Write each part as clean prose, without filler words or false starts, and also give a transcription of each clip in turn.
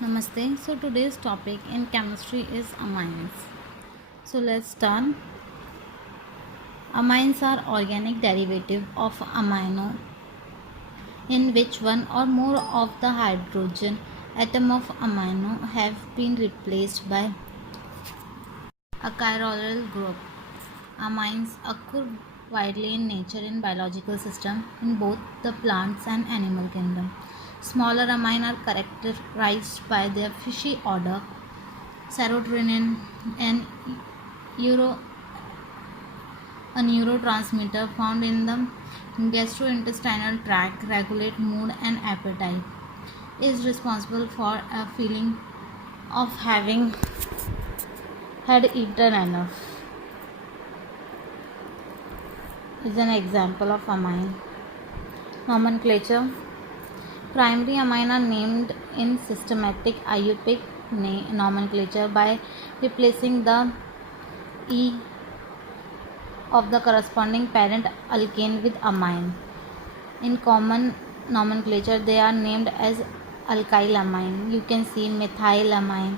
Namaste. So today's topic in chemistry is amines. So let's start. Amines are organic derivative of amino in which one or more of the hydrogen atom of amino have been replaced by a chiral group. Amines occur widely in nature in biological system in both the plants and animal kingdom. Smaller amines are characterized by their fishy odor, serotonin, and euro, a neurotransmitter found in the gastrointestinal tract, regulate mood and appetite, is responsible for a feeling of having had eaten enough. Is an example of amine. Nomenclature. Primary amine are named in systematic IUPAC nomenclature by replacing the E of the corresponding parent alkane with amine. In common nomenclature, they are named as alkylamine. You can see methylamine,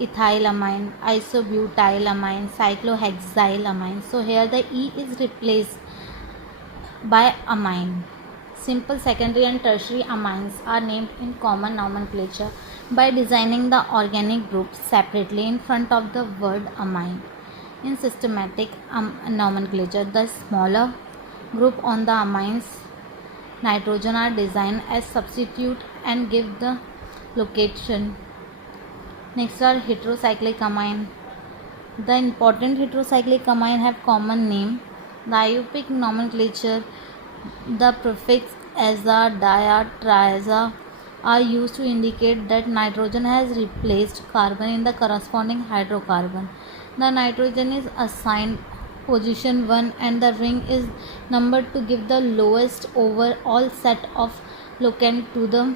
ethylamine, isobutylamine, cyclohexylamine. So here the E is replaced by amine. Simple secondary and tertiary amines are named in common nomenclature by designing the organic groups separately in front of the word amine. In systematic nomenclature, the smaller group on the amines nitrogen are designed as substitute and give the location. Next are heterocyclic amine. The important heterocyclic amine have common name. The IUPAC nomenclature, the prefix aza, dia, triaza are used to indicate that nitrogen has replaced carbon in the corresponding hydrocarbon. The nitrogen is assigned position 1 and the ring is numbered to give the lowest over all set of locant to the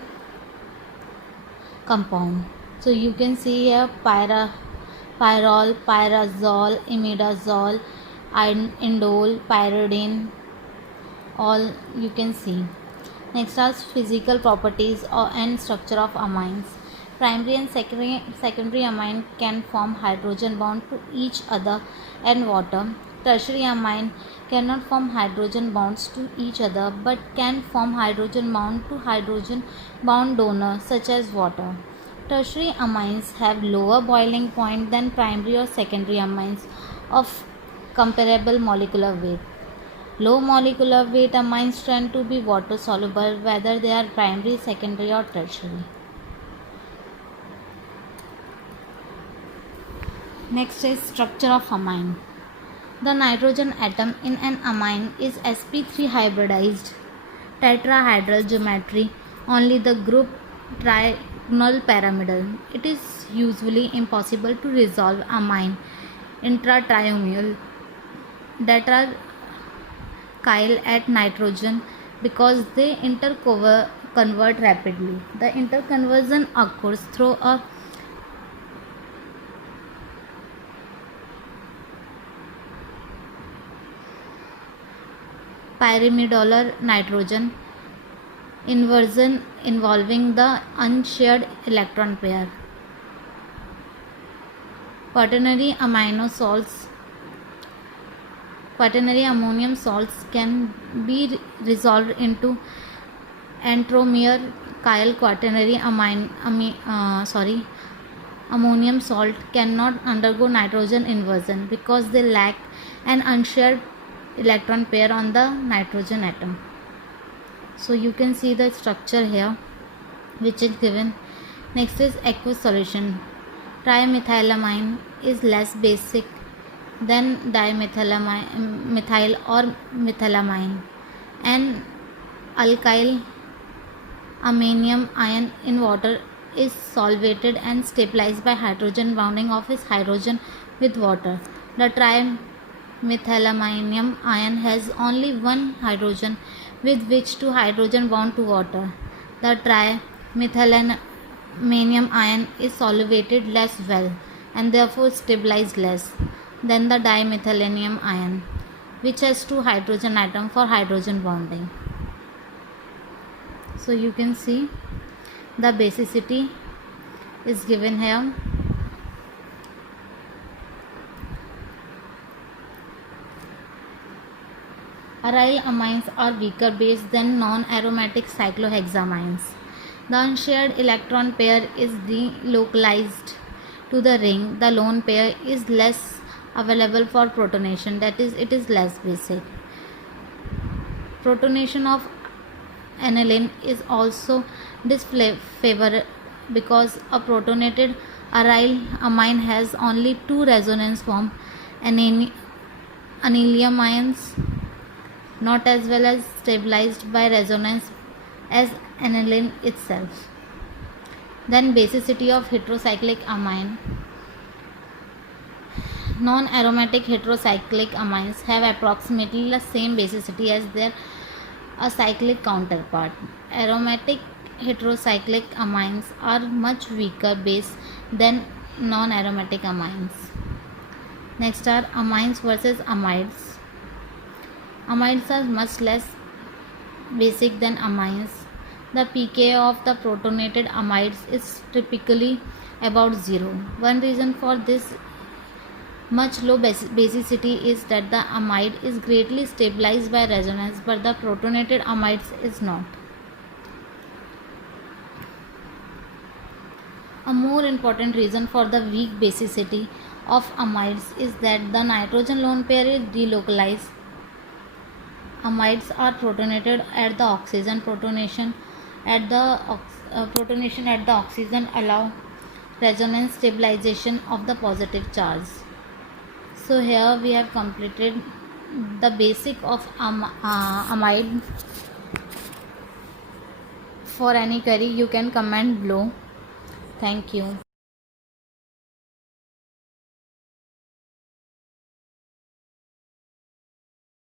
compound. So you can see here pyrrol, pyrazole, imidazole, indole, pyridine, all you can see. Next are physical properties and structure of amines. Primary and secondary amine can form hydrogen bond to each other and water. Tertiary amine cannot form hydrogen bonds to each other but can form hydrogen bond to hydrogen bond donor such as water. Tertiary amines have lower boiling point than primary or secondary amines of comparable molecular weight. Low molecular weight amines tend to be water soluble whether they are primary, secondary or tertiary. Next is structure of amine. The nitrogen atom in an amine is sp3 hybridized tetrahedral geometry, only the group trigonal pyramidal. It is usually impossible to resolve amine intratriamural tetrachyle at nitrogen because they interconvert rapidly. The interconversion occurs through a pyrimidolar nitrogen inversion involving the unshared electron pair. Quaternary ammonium salts can be resolved into enantiomer chiral. Quaternary ammonium salt cannot undergo nitrogen inversion because they lack an unshared electron pair on the nitrogen atom. So you can see the structure here which is given. Next is aqueous solution. Trimethylamine is less basic than dimethyl or methylamine. An alkyl ammonium ion in water is solvated and stabilized by hydrogen bonding of its hydrogen with water. The trimethylaminium ion has only one hydrogen with which to hydrogen bond to water. The trimethylaminium ion is solvated less well and therefore stabilized less than the dimethylanium ion, which has two hydrogen atoms for hydrogen bonding. So you can see the basicity is given here. Aryl amines are weaker base than non-aromatic cyclohexamines. The unshared electron pair is delocalized to the ring. The lone pair is less available for protonation, that is, it is less basic. Protonation of aniline is also disfavored because a protonated aryl amine has only two resonance forms, anilium ions, not as well as stabilized by resonance as aniline itself. Then basicity of heterocyclic amine. Non-aromatic heterocyclic amines have approximately the same basicity as their cyclic counterpart. Aromatic heterocyclic amines are much weaker base than non-aromatic amines. Next are amines versus amides. Amides are much less basic than amines. The pK of the protonated amides is typically about 0. One reason for this much low basicity is that the amide is greatly stabilized by resonance, but the protonated amides is not. A more important reason for the weak basicity of amides is that the nitrogen lone pair is delocalized. Amides are protonated at the oxygen. Protonation at the oxygen allow resonance stabilization of the positive charge. So here we have completed the basic of amide. For any query you can comment below. Thank you.